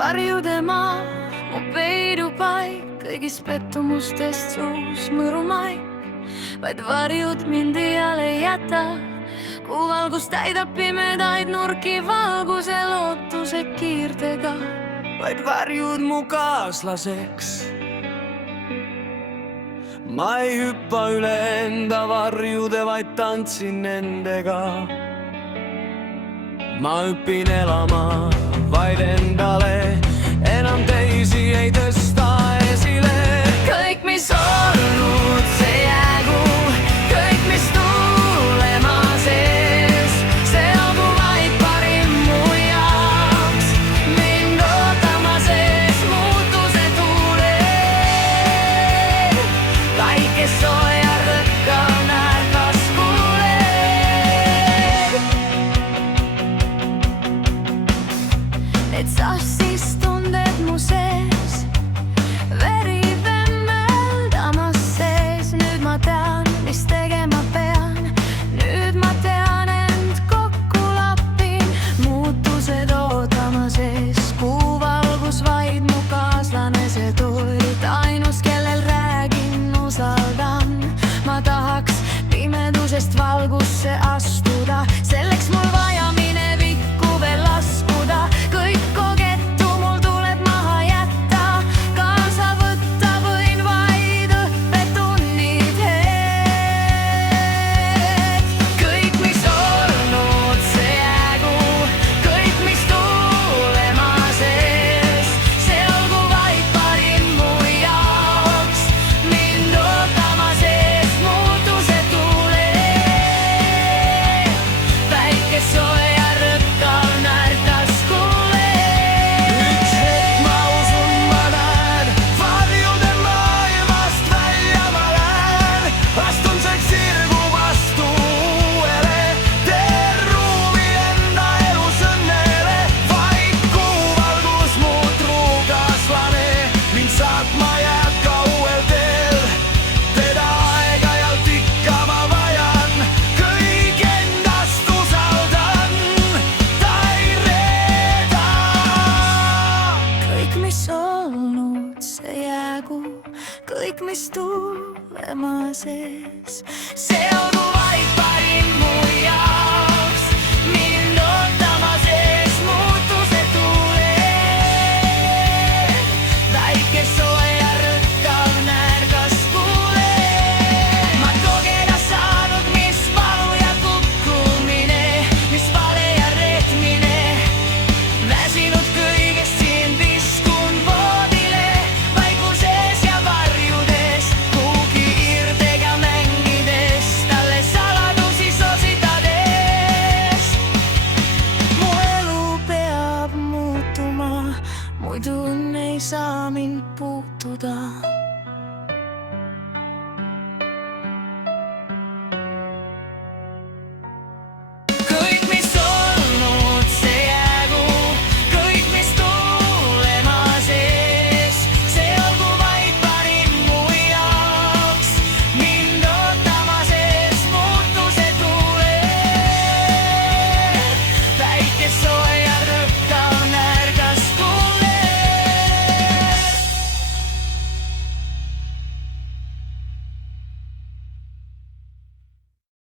varjude maa, mu peidupaik, kõigist pettumustest suus mõrumaik. Vaid varjud mind iial ei jäta, kuu valgus täidab pimedaid nurki valguse lootuse kiirtega. Vaid varjud mu kaaslaseks. Ma ei hüppa üle enda varjude, vaid tantsin nendega. Ma hüppin elama vaid endale, enam teisi ei tõsta esile. Kõik, mis olnud, see jäägu, kõik, mis tulema sees, see olgu vaid parim mu jaoks. Mind ootama sees muutuse tuuled, päike sooja rõkkav närkas kuuled. Need sassis tunded mu sees, veri vemmeldamas sees. Nüüd ma tean, mis tegema pean, nüüd ma tean, end kokku lappin. Muutused ootama sees, kuu valgus vaid mu kaaslane, see toit ainus, kellel räägin, usaldan. Ma tahaks pimedusest valgusse astuda, selleks mul vaja minevikku veel laskuda. Kõik kogetu mul tuleb maha jätta, kaasa võtta võin vaid õppetunnid hetk. Kõik, mis olnud, see jäägu, kõik, mis tulema sees, see olgu vaid parim mu jaoks. Mind ootama sees muutuse tuuled, päike sooja rõkkav närkas kuuled. Üks hetk ma usun, ma näen, varjude maailmast välja ma lähen. Astun see sirgu vastu uuele, teen ruumi enda elus õnnele. Vaid kuu valgus mu truu kaaslane, mind saatma jääb ka uuel teel. Teda aeg-ajalt ikka ma vajan, kõik endast usaldan, ta ei reeda. Kõik, mis olnud, see jäägu, kõik, mis tulema sees, see olgu vaid parim mu jaoks. Mind ootama sees muutuse tuuled, päike sooja rõkkav närgas kuuled. Ma kogeda saanud, mis valu ja kukkumine, mis vale ja reetmine. Väsinud kõigest siin viskun voodile, vaiku sees ja varjudes, kuhugi irdega mängides, talle saladusi sositades. Mu elu peab muutuma, muidu õnn ei saa mind puutuda.